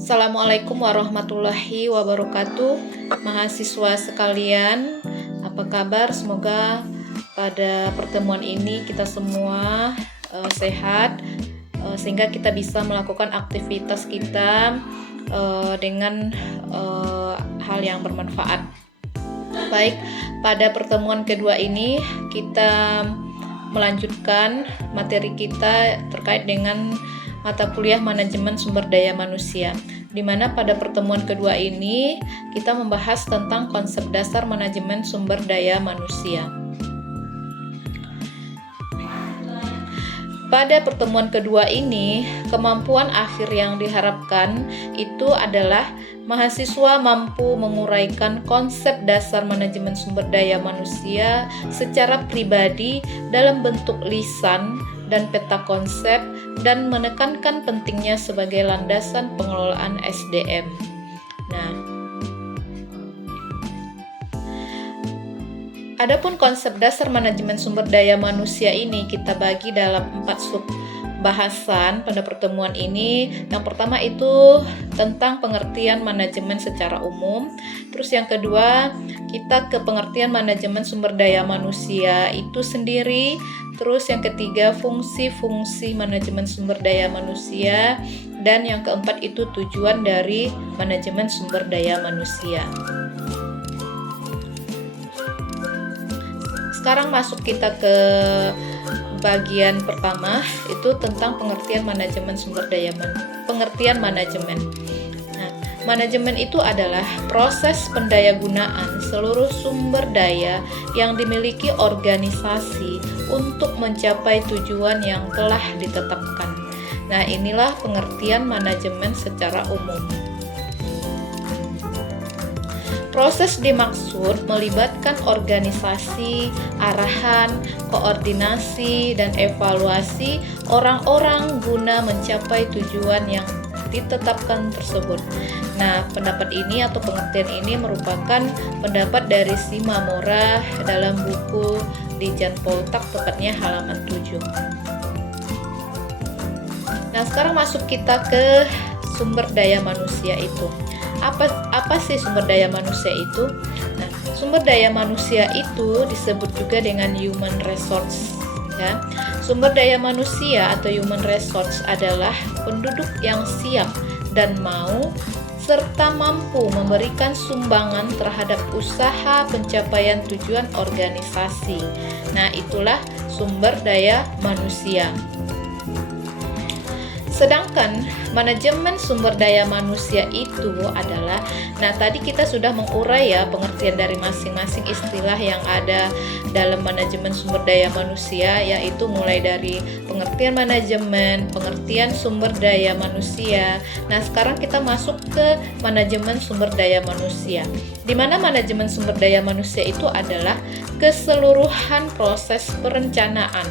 Assalamualaikum warahmatullahi wabarakatuh. Mahasiswa sekalian, apa kabar? Semoga pada pertemuan ini kita semua sehat, sehingga kita bisa melakukan aktivitas kita dengan hal yang bermanfaat. Baik, pada pertemuan kedua ini kita melanjutkan materi kita terkait dengan mata kuliah manajemen sumber daya manusia, di mana pada pertemuan kedua ini kita membahas tentang konsep dasar manajemen sumber daya manusia. Pada pertemuan kedua ini, kemampuan akhir yang diharapkan itu adalah mahasiswa mampu menguraikan konsep dasar manajemen sumber daya manusia secara pribadi dalam bentuk lisan dan peta konsep, dan menekankan pentingnya sebagai landasan pengelolaan SDM. Nah, adapun konsep dasar manajemen sumber daya manusia ini kita bagi dalam 4 sub bahasan pada pertemuan ini. Yang pertama itu tentang pengertian manajemen secara umum. Terus yang kedua, kita ke pengertian manajemen sumber daya manusia itu sendiri. Terus yang ketiga, fungsi-fungsi manajemen sumber daya manusia. Dan yang keempat itu tujuan dari manajemen sumber daya manusia. Sekarang masuk kita ke bagian pertama, itu tentang pengertian manajemen sumber daya pengertian manajemen. Nah, manajemen itu adalah proses pendayagunaan seluruh sumber daya yang dimiliki organisasi untuk mencapai tujuan yang telah ditetapkan. Nah, inilah pengertian manajemen secara umum. Proses dimaksud melibatkan organisasi, arahan, koordinasi, dan evaluasi orang-orang guna mencapai tujuan yang ditetapkan tersebut. Nah, pendapat ini atau pengertian ini merupakan pendapat dari Shimamura dalam buku di Jan Poltak, tepatnya halaman 7. Nah, sekarang masuk kita ke sumber daya manusia itu. Apa sih sumber daya manusia itu? Nah, sumber daya manusia itu disebut juga dengan human resource. Ya. Sumber daya manusia atau human resource adalah penduduk yang siap dan mau serta mampu memberikan sumbangan terhadap usaha pencapaian tujuan organisasi. Nah, itulah sumber daya manusia. Sedangkan manajemen sumber daya manusia itu adalah, nah tadi kita sudah mengurai ya pengertian dari masing-masing istilah yang ada dalam manajemen sumber daya manusia, yaitu mulai dari pengertian manajemen, pengertian sumber daya manusia. Nah, sekarang kita masuk ke manajemen sumber daya manusia, di mana manajemen sumber daya manusia itu adalah keseluruhan proses perencanaan,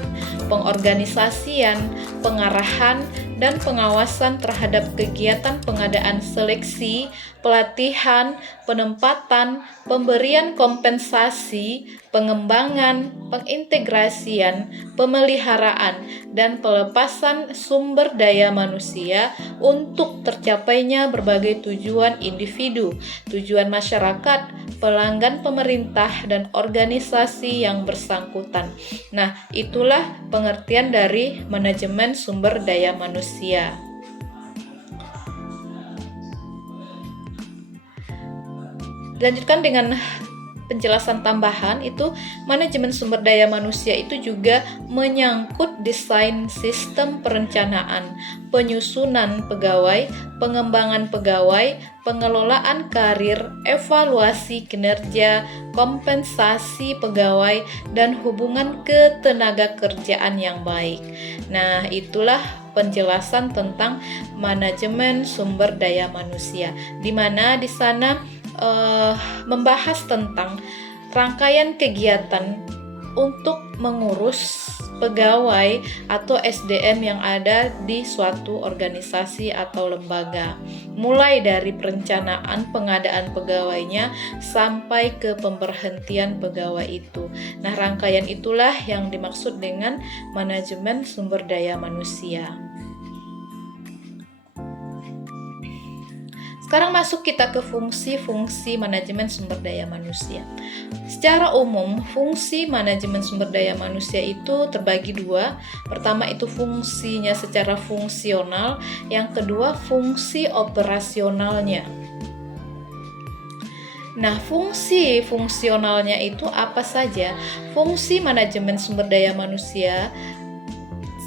pengorganisasian, pengarahan, dan pengawasan terhadap kegiatan pengadaan seleksi, pelatihan, penempatan, pemberian kompensasi, pengembangan, pengintegrasian, pemeliharaan, dan pelepasan sumber daya manusia untuk tercapainya berbagai tujuan individu, tujuan masyarakat, pelanggan pemerintah, dan organisasi yang bersangkutan. Nah, itulah pengertian dari manajemen sumber daya manusia. Dilanjutkan dengan penjelasan tambahan, itu manajemen sumber daya manusia itu juga menyangkut desain sistem perencanaan, penyusunan pegawai, pengembangan pegawai, pengelolaan karir, evaluasi kinerja, kompensasi pegawai, dan hubungan ketenaga kerjaan yang baik. Nah, itulah penjelasan tentang manajemen sumber daya manusia, di mana di sana membahas tentang rangkaian kegiatan untuk mengurus pegawai atau SDM yang ada di suatu organisasi atau lembaga, mulai dari perencanaan pengadaan pegawainya sampai ke pemberhentian pegawai itu. Nah, rangkaian itulah yang dimaksud dengan manajemen sumber daya manusia. Sekarang masuk kita ke fungsi-fungsi manajemen sumber daya manusia. Secara umum, fungsi manajemen sumber daya manusia itu terbagi dua. Pertama itu fungsinya secara fungsional, yang kedua fungsi operasionalnya. Nah, fungsi fungsionalnya itu apa saja? Fungsi manajemen sumber daya manusia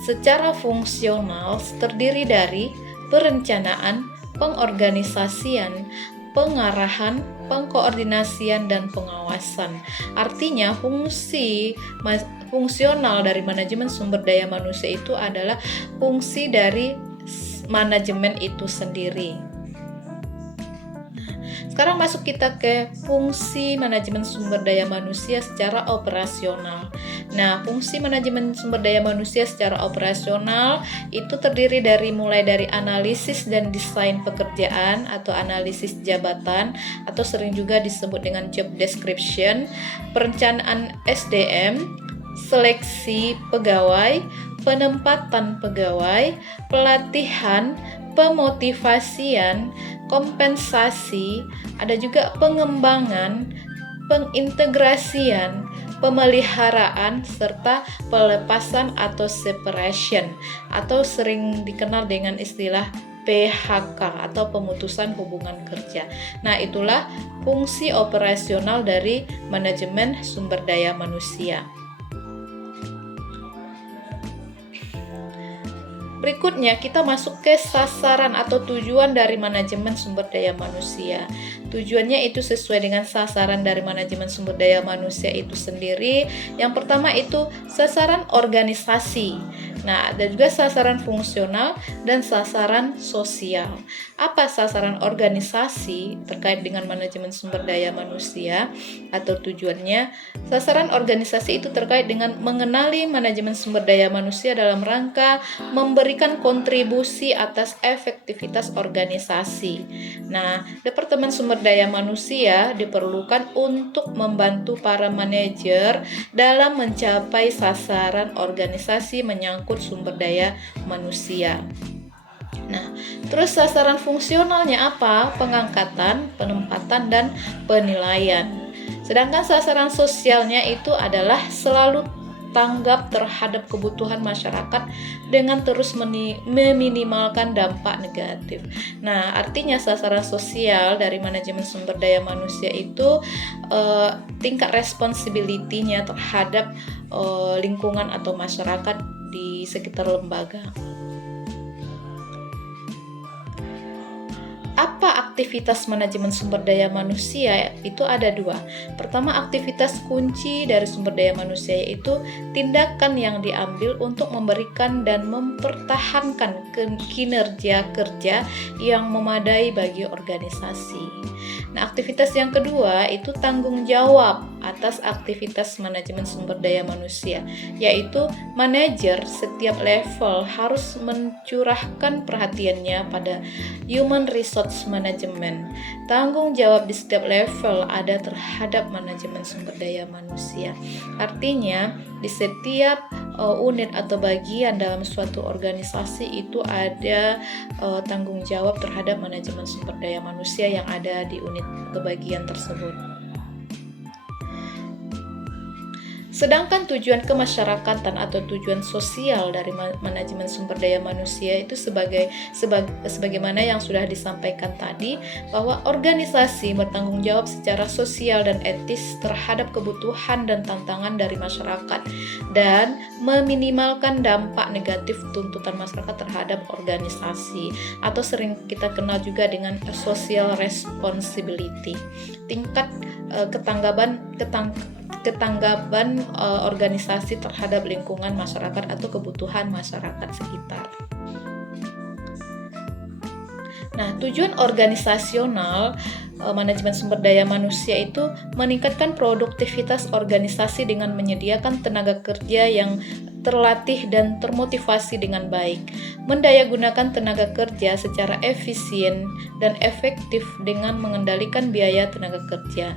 secara fungsional terdiri dari perencanaan, pengorganisasian, pengarahan, pengkoordinasian, dan pengawasan. Artinya fungsi fungsional dari manajemen sumber daya manusia itu adalah fungsi dari manajemen itu sendiri. Sekarang masuk kita ke fungsi manajemen sumber daya manusia secara operasional. Nah, fungsi manajemen sumber daya manusia secara operasional itu terdiri dari mulai dari analisis dan desain pekerjaan atau analisis jabatan atau sering juga disebut dengan job description, perencanaan SDM, seleksi pegawai, penempatan pegawai, pelatihan, pemotivasian, kompensasi, ada juga pengembangan, pengintegrasian, pemeliharaan, serta pelepasan atau separation, atau sering dikenal dengan istilah PHK atau pemutusan hubungan kerja. Nah, itulah fungsi operasional dari manajemen sumber daya manusia. Berikutnya kita masuk ke sasaran atau tujuan dari manajemen sumber daya manusia. Tujuannya itu sesuai dengan sasaran dari manajemen sumber daya manusia itu sendiri. Yang pertama itu sasaran organisasi. Nah, ada juga sasaran fungsional dan sasaran sosial. Apa sasaran organisasi terkait dengan manajemen sumber daya manusia atau tujuannya? Sasaran organisasi itu terkait dengan mengenali manajemen sumber daya manusia dalam rangka memberikan kontribusi atas efektivitas organisasi. Nah, Departemen Sumber Daya Manusia diperlukan untuk membantu para manajer dalam mencapai sasaran organisasi menyangkut sumber daya manusia. Nah, terus sasaran fungsionalnya apa? Pengangkatan, penempatan, dan penilaian. Sedangkan sasaran sosialnya itu adalah selalu tanggap terhadap kebutuhan masyarakat dengan terus meminimalkan dampak negatif. Nah, artinya sasaran sosial dari manajemen sumber daya manusia itu tingkat responsibility-nya terhadap lingkungan atau masyarakat di sekitar lembaga. Apa aktivitas manajemen sumber daya manusia? Itu ada dua. Pertama, aktivitas kunci dari sumber daya manusia yaitu tindakan yang diambil untuk memberikan dan mempertahankan kinerja kerja yang memadai bagi organisasi. Nah, aktivitas yang kedua itu tanggung jawab atas aktivitas manajemen sumber daya manusia, yaitu manajer setiap level harus mencurahkan perhatiannya pada human resource management. Tanggung jawab di setiap level ada terhadap manajemen sumber daya manusia. Artinya, di setiap unit atau bagian dalam suatu organisasi itu ada tanggung jawab terhadap manajemen sumber daya manusia yang ada di unit kebagian tersebut. Sedangkan tujuan kemasyarakatan atau tujuan sosial dari manajemen sumber daya manusia itu sebagaimana yang sudah disampaikan tadi, bahwa organisasi bertanggung jawab secara sosial dan etis terhadap kebutuhan dan tantangan dari masyarakat dan meminimalkan dampak negatif tuntutan masyarakat terhadap organisasi, atau sering kita kenal juga dengan social responsibility. Tingkat ketanggapan organisasi terhadap lingkungan masyarakat atau kebutuhan masyarakat sekitar. Nah, tujuan organisasional manajemen sumber daya manusia itu meningkatkan produktivitas organisasi dengan menyediakan tenaga kerja yang terlatih dan termotivasi dengan baik, mendayagunakan tenaga kerja secara efisien dan efektif dengan mengendalikan biaya tenaga kerja,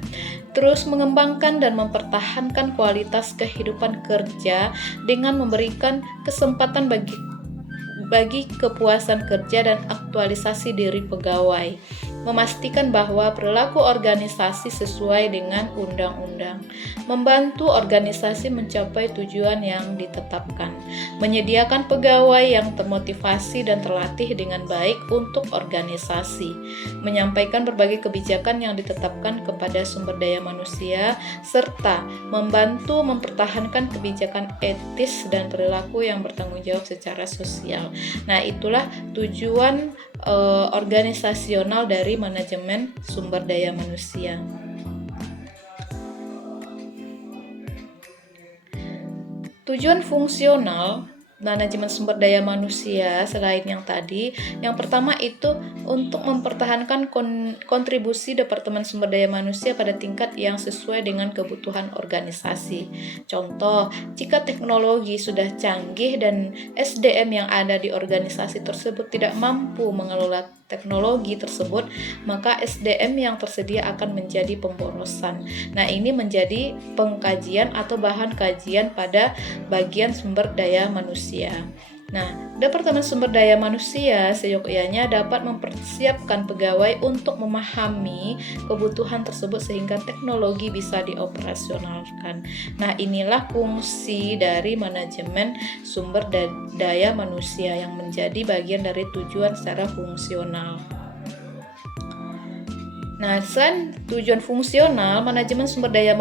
terus mengembangkan dan mempertahankan kualitas kehidupan kerja dengan memberikan kesempatan bagi kepuasan kerja dan aktualisasi diri pegawai. memastikan bahwa perilaku organisasi sesuai dengan undang-undang, membantu organisasi mencapai tujuan yang ditetapkan, menyediakan pegawai yang termotivasi dan terlatih dengan baik untuk organisasi, menyampaikan berbagai kebijakan yang ditetapkan kepada sumber daya manusia, serta membantu mempertahankan kebijakan etis dan perilaku yang bertanggung jawab secara sosial. Nah, itulah tujuan organisasional dari manajemen sumber daya manusia. Tujuan fungsional manajemen sumber daya manusia selain yang tadi, yang pertama itu untuk mempertahankan kontribusi Departemen Sumber Daya Manusia pada tingkat yang sesuai dengan kebutuhan organisasi. Contoh, jika teknologi sudah canggih dan SDM yang ada di organisasi tersebut tidak mampu mengelola teknologi tersebut, maka SDM yang tersedia akan menjadi pemborosan. Nah, ini menjadi pengkajian atau bahan kajian pada bagian sumber daya manusia. Nah, Departemen Sumber Daya Manusia seyogyanya dapat mempersiapkan pegawai untuk memahami kebutuhan tersebut sehingga teknologi bisa dioperasionalkan. Nah, inilah fungsi dari manajemen sumber daya manusia yang menjadi bagian dari tujuan secara fungsional. Nah, selain tujuan fungsional, manajemen sumber daya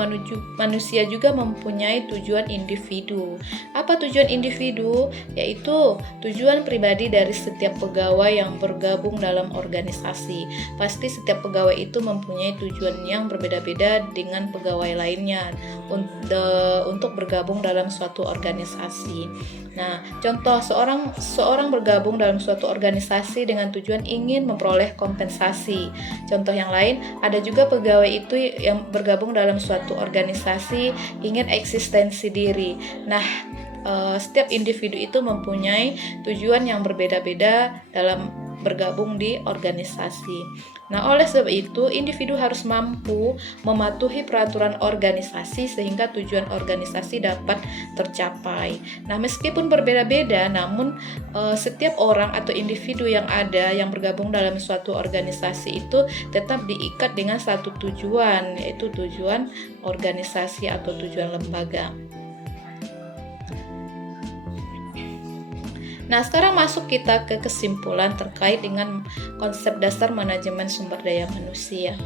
manusia juga mempunyai tujuan individu. Apa tujuan individu? Yaitu tujuan pribadi dari setiap pegawai yang bergabung dalam organisasi. Pasti setiap pegawai itu mempunyai tujuan yang berbeda-beda dengan pegawai lainnya untuk bergabung dalam suatu organisasi. Nah, contoh seorang bergabung dalam suatu organisasi dengan tujuan ingin memperoleh kompensasi. Contoh yang lain, ada juga pegawai itu yang bergabung dalam suatu organisasi ingin eksistensi diri. Nah, setiap individu itu mempunyai tujuan yang berbeda-beda dalam bergabung di organisasi. Nah, oleh sebab itu, individu harus mampu mematuhi peraturan organisasi sehingga tujuan organisasi dapat tercapai. Nah, meskipun berbeda-beda, namun setiap orang atau individu yang ada yang bergabung dalam suatu organisasi itu tetap diikat dengan satu tujuan, yaitu tujuan organisasi atau tujuan lembaga. Nah, sekarang masuk kita ke kesimpulan terkait dengan konsep dasar manajemen sumber daya manusia.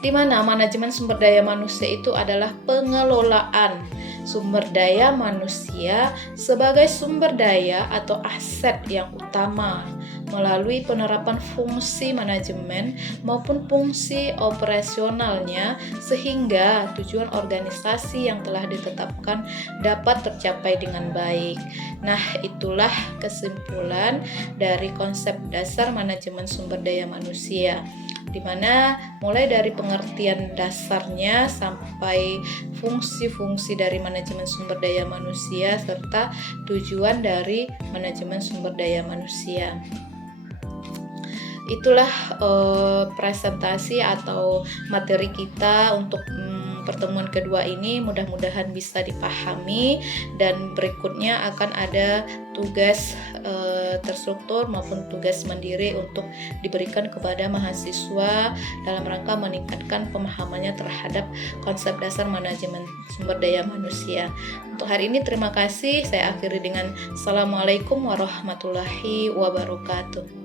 Di mana manajemen sumber daya manusia itu adalah pengelolaan sumber daya manusia sebagai sumber daya atau aset yang utama melalui penerapan fungsi manajemen maupun fungsi operasionalnya sehingga tujuan organisasi yang telah ditetapkan dapat tercapai dengan baik. Nah, itulah kesimpulan dari konsep dasar manajemen sumber daya manusia, di mana mulai dari pengertian dasarnya sampai fungsi-fungsi dari manajemen sumber daya manusia serta tujuan dari manajemen sumber daya manusia. Itulah presentasi atau materi kita untuk pertemuan kedua ini. Mudah-mudahan bisa dipahami, dan berikutnya akan ada tugas terstruktur maupun tugas mandiri untuk diberikan kepada mahasiswa dalam rangka meningkatkan pemahamannya terhadap konsep dasar manajemen sumber daya manusia. Untuk hari ini terima kasih. Saya akhiri dengan Assalamualaikum warahmatullahi wabarakatuh.